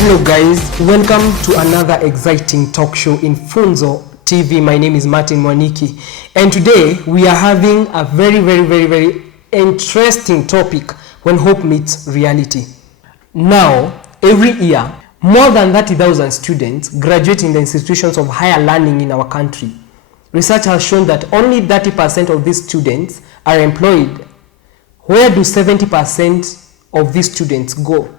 Hello guys, welcome to another exciting talk show in Funzo TV. My name is Martin Mwaniki, and today we are having a very interesting topic when hope meets reality. Now, every year, more than 30,000 students graduate in the institutions of higher learning in our country. Research has shown that only 30% of these students are employed. Where do 70% of these students go?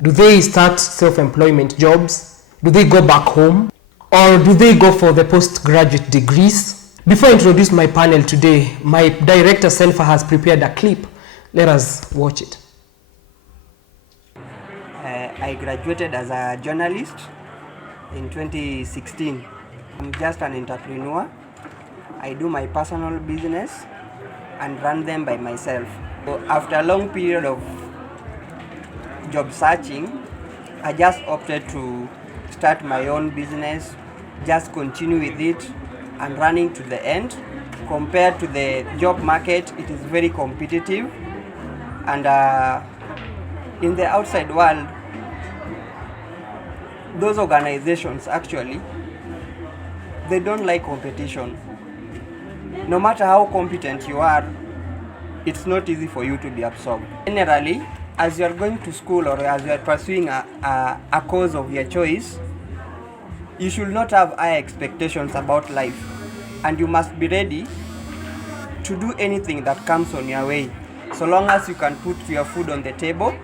Do they start self-employment jobs? Do they go back home? Or do they go for the postgraduate degrees? Before I introduce my panel today, my director Selfa has prepared a clip. Let us watch it. I graduated as a journalist in 2016. I'm just an entrepreneur. I do my personal business and run them by myself. So after a long period of job searching, I just opted to start my own business, just continue with it and running to the end. Compared to the job market, it is very competitive, and in the outside world, those organizations actually, they don't like competition. No matter how competent you are, it's not easy for you to be absorbed. Generally, as you are going to school or as you are pursuing a cause of your choice, you should not have high expectations about life, and you must be ready to do anything that comes on your way, so long as you can put your food on the table.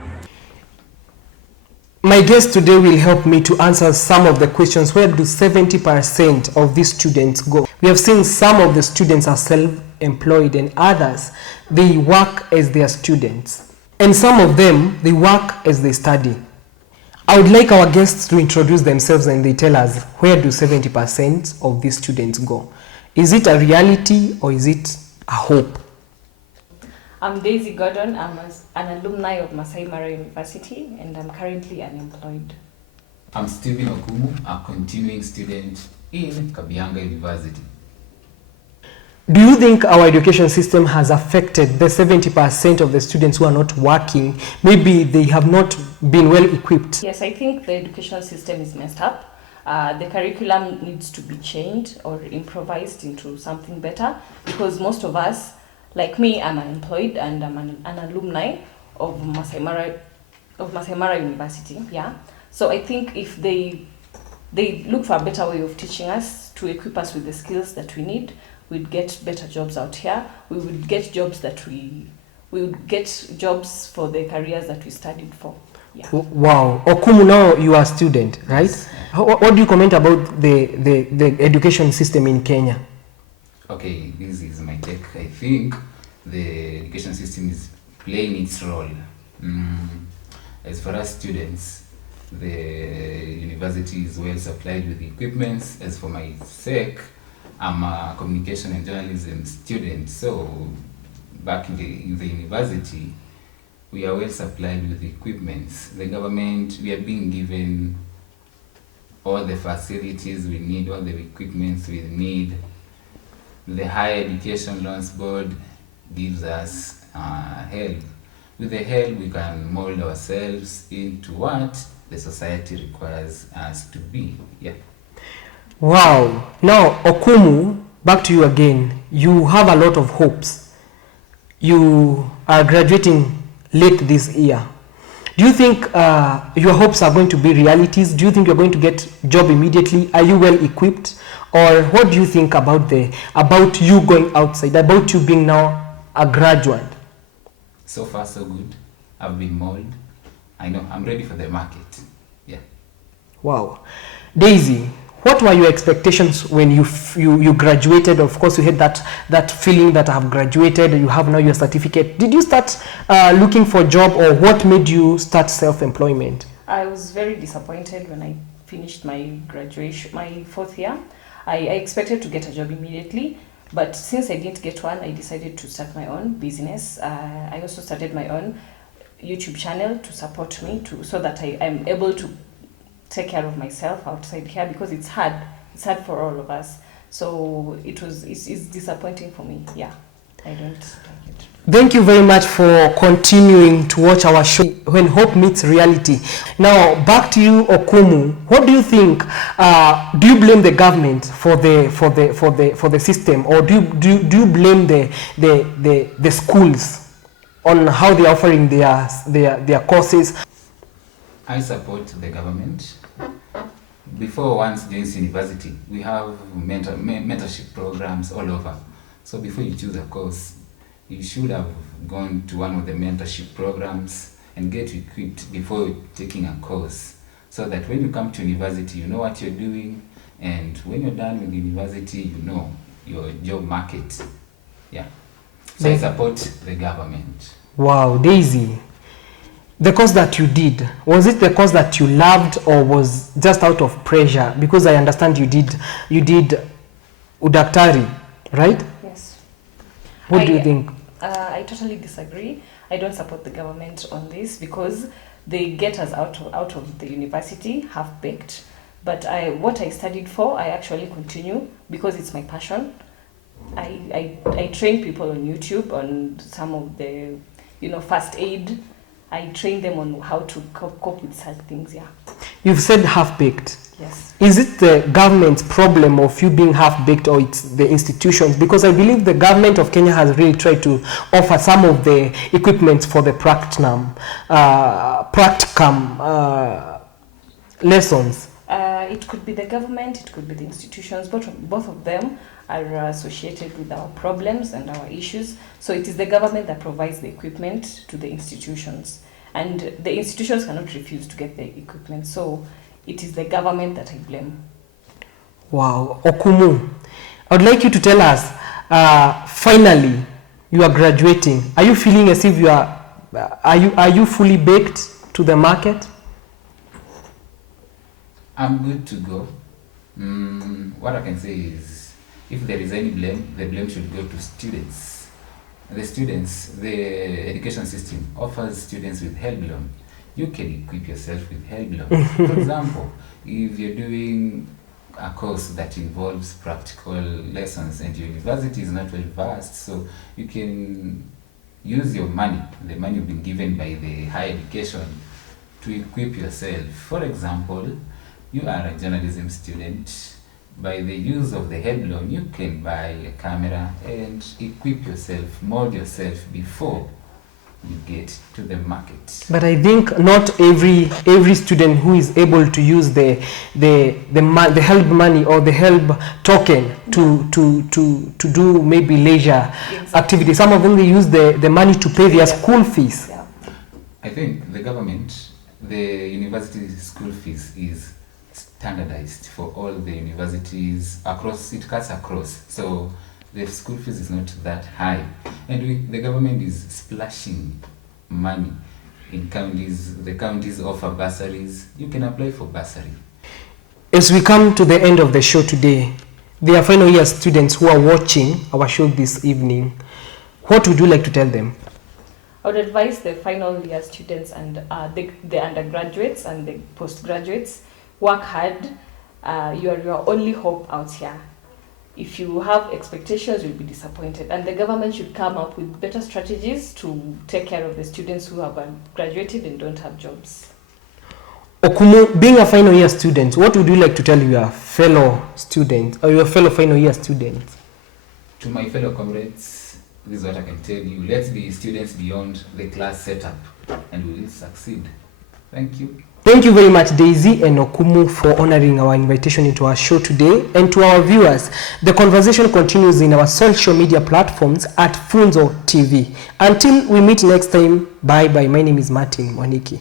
My guest today will help me to answer some of the questions. Where do 70% of these students go? We have seen some of the students are self-employed, and others, they work as their students. And some of them, they work as they study. I would like our guests to introduce themselves and they tell us, where do 70% of these students go? Is it a reality or is it a hope? I'm Daisy Gordon. I'm an alumni of Masai Mara University and I'm currently unemployed. I'm Stephen Okumu, a continuing student in Kabianga University. Do you think our education system has affected the 70% of the students who are not working? Maybe they have not been well equipped. Yes, I think the education system is messed up. The curriculum needs to be changed or improvised into something better, because most of us, like me, I'm unemployed and I'm an alumni of Masai Mara University. Yeah. So I think if they look for a better way of teaching us to equip us with the skills that we need, we'd get better jobs out here. We would get jobs we would get jobs for the careers that we studied for. Yeah. Wow. Okumu, now you are a student, right? Yes. What do you comment about the education system in Kenya? Okay, this is my take. I think the education system is playing its role. As for us students, the university is well supplied with equipment. As for my sake, I'm a communication and journalism student, so back in the university, we are well supplied with equipment. The government, we are being given all the facilities we need, all the equipment we need. The Higher Education Loans Board gives us help. With the help, we can mold ourselves into what the society requires us to be. Yeah. Wow. Now, Okumu, back to you again. You have a lot of hopes. You are graduating late this year. Do you think your hopes are going to be realities? Do you think you're going to get a job immediately? Are you well equipped? Or what do you think about you going outside, about you being now a graduate? So far, so good. I've been molded. I know I'm ready for the market. Yeah. Wow. Daisy, what were your expectations when you graduated? Of course, you had that feeling that I have graduated, you have now your certificate. Did you start looking for a job, or what made you start self-employment? I was very disappointed when I finished my graduation, my fourth year. I expected to get a job immediately, but since I didn't get one, I decided to start my own business. I also started my own YouTube channel to support me, so that I'm able to take care of myself outside here, because it's hard for all of us. So it's disappointing for me. Yeah, I don't like it. Thank you very much for continuing to watch our show When Hope Meets Reality. Now back to you, Okumu. What do you think? Do you blame the government for the system, or do you blame the schools on how they are offering their courses? I support the government. Before one joins university, we have mentorship programs all over. So before you choose a course, you should have gone to one of the mentorship programs and get equipped before taking a course, so that when you come to university, you know what you're doing, and when you're done with university, you know your job market. Yeah. So I support the government. Wow, Daisy. The course that you did, was it the course that you loved, or was just out of pressure? Because I understand you did udaktari, right? Yes. What do you think? I totally disagree. I don't support the government on this, because they get us out of the university half-baked. But what I studied for, I actually continue because it's my passion. I train people on YouTube on some of the, first aid. I train them on how to cope with such things, yeah. You've said half-baked. Yes. Is it the government's problem of you being half-baked, or it's the institutions? Because I believe the government of Kenya has really tried to offer some of the equipment for the practicum lessons. It could be the government, it could be the institutions. Both of them are associated with our problems and our issues. So it is the government that provides the equipment to the institutions. And the institutions cannot refuse to get the equipment. So it is the government that I blame. Wow. Okumu, I would like you to tell us, finally, you are graduating. Are you feeling as if are you fully baked to the market? I'm good to go. What I can say is, if there is any blame, the blame should go to students. The education system offers students with help loan. You can equip yourself with help loan. For example, if you're doing a course that involves practical lessons and your university is not well versed, so you can use your money, the money you've been given by the higher education, to equip yourself. For example, you are a journalism student. By the use of the head loan, you can buy a camera and equip yourself, mold yourself before you get to the market. But I think not every student who is able to use the help money or the help token to do maybe leisure activities. Some of them, they use the money to pay their school fees. Yeah. I think the government, the university school fees is standardized for all the universities across, it cuts across. So the school fees is not that high. And the government is splashing money in counties. The counties offer bursaries. You can apply for bursary. As we come to the end of the show today, there are final year students who are watching our show this evening. What would you like to tell them? I would advise the final year students and the undergraduates and the postgraduates, work hard. You are your only hope out here. If you have expectations, you'll be disappointed. And the government should come up with better strategies to take care of the students who have graduated and don't have jobs. Okumu, being a final year student, what would you like to tell your fellow students or your fellow final year students? To my fellow comrades, this is what I can tell you. Let's be students beyond the class setup, and we will succeed. Thank you. Thank you very much, Daisy and Okumu, for honoring our invitation into our show today. And to our viewers, the conversation continues in our social media platforms at Funzo TV. Until we meet next time, bye-bye. My name is Martin Mwaniki.